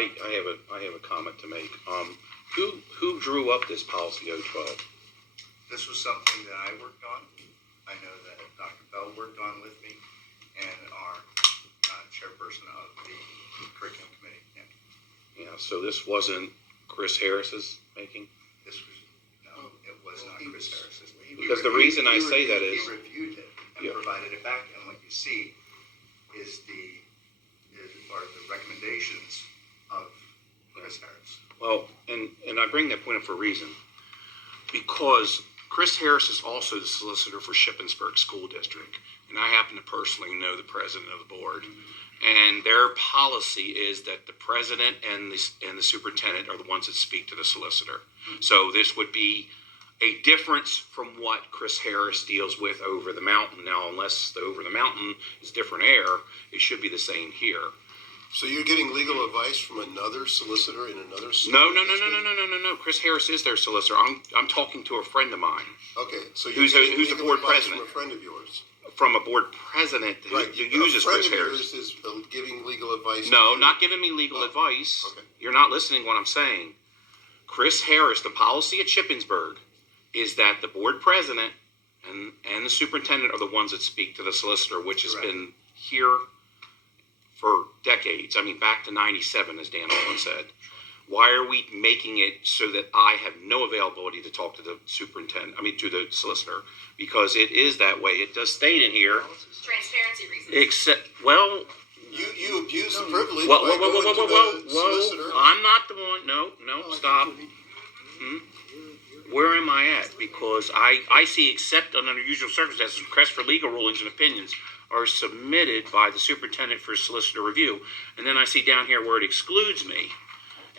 I have a comment to make. Who drew up this policy 012? This was something that I worked on. I know that Dr. Bell worked on with me, and our chairperson of the curriculum committee. Yeah. So this wasn't Chris Harris's making. It was not Chris Harris's. Because the reason I say that is he reviewed it and provided it back, and what you see are the recommendations of Chris Harris. Well, and I bring that point up for a reason, because Chris Harris is also the solicitor for Shippensburg School District, and I happen to personally know the president of the board, and their policy is that the president and the superintendent are the ones that speak to the solicitor. So this would be a difference from what Chris Harris deals with over the mountain. Now, unless the over the mountain is different air, it should be the same here. So you're getting legal advice from another solicitor in another state? No. Chris Harris is their solicitor. I'm talking to a friend of mine. Okay, so who's the board president? From a friend of yours. From a board president who uses Chris Harris. A friend of yours is giving legal advice. No, not giving me legal advice. Okay. You're not listening to what I'm saying. Chris Harris, the policy at Shippensburg is that the board president and the superintendent are the ones that speak to the solicitor, which has been here for decades. I mean, back to 97, as Dan Olin said. Why are we making it so that I have no availability to talk to the to the solicitor? Because it is that way. It does state in here. Transparency reasons. Except, well... You abuse the privilege Whoa. solicitor. I'm not the one. No, stop. Where am I at? Because I see, except under unusual circumstances, requests for legal rulings and opinions are submitted by the superintendent for solicitor review. And then I see down here where it excludes me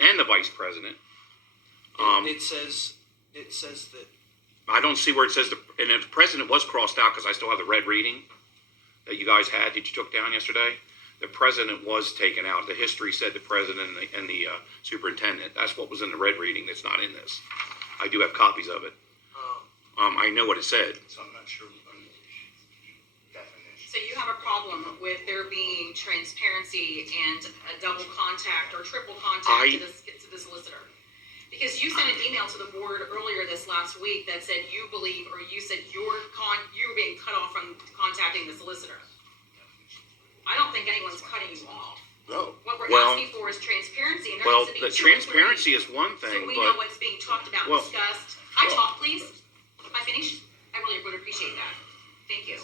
and the vice president. It says that. I don't see where it says, and the president was crossed out because I still have the red reading that you guys had that you took down yesterday. The president was taken out. The history said the president and the superintendent. That's what was in the red reading that's not in this. I do have copies of it. I know what it said. So I'm not sure on definition. So you have a problem with there being transparency and a double contact or triple contact to the solicitor? Because you sent an email to the board earlier this last week that said you believe, or you said you're being cut off from contacting the solicitor. I don't think anyone's cutting you off. No. What we're asking for is transparency. And there Well, needs to be the transparency is one thing, so we but know what's being talked about and discussed. Can I talk, please? If I finish, I really would appreciate that. Thank you.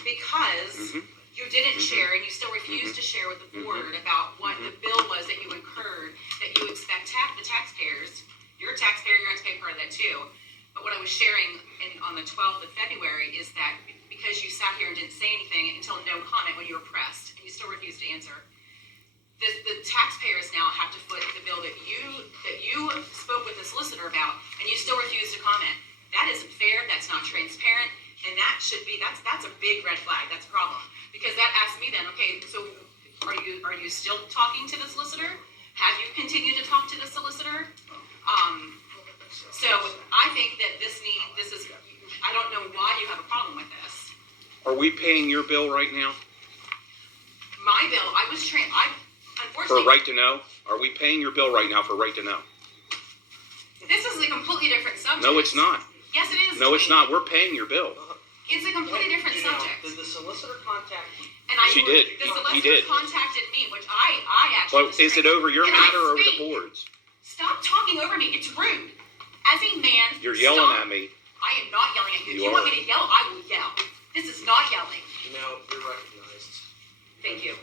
Because you didn't share, and you still refuse to share with the board about what the bill was that you incurred, that you expect the taxpayers, you're a taxpayer, you're going to pay part of that too. But what I was sharing on the 12th of February is that because you sat here and didn't say anything until no comment when you were pressed, and you still refused to answer, the taxpayers now have to foot the bill that you spoke with the solicitor about, and you still refuse to comment. That isn't fair. That's not transparent, and that's a big red flag. That's a problem, because that asks me then, okay, so are you still talking to the solicitor? Have you continued to talk to the solicitor? So I think that this is. I don't know why you have a problem with this. are we paying your bill right now? My bill, unfortunately. For Right to Know? Are we paying your bill right now for Right to Know? This is a completely different subject. No, it's not. Yes, it is. No, it's not. We're paying your bill. It's a completely different subject. Did the solicitor contact you? And She did. The He solicitor did. contacted me, which I actually. Well, is it over your Can I matter or over the speak? board's? Stop talking over me. It's rude. As a man. You're yelling stop. at me. I am not yelling at you. If You you want are. me to yell, I will yell. This is not yelling. Now you're recognized. Thank you.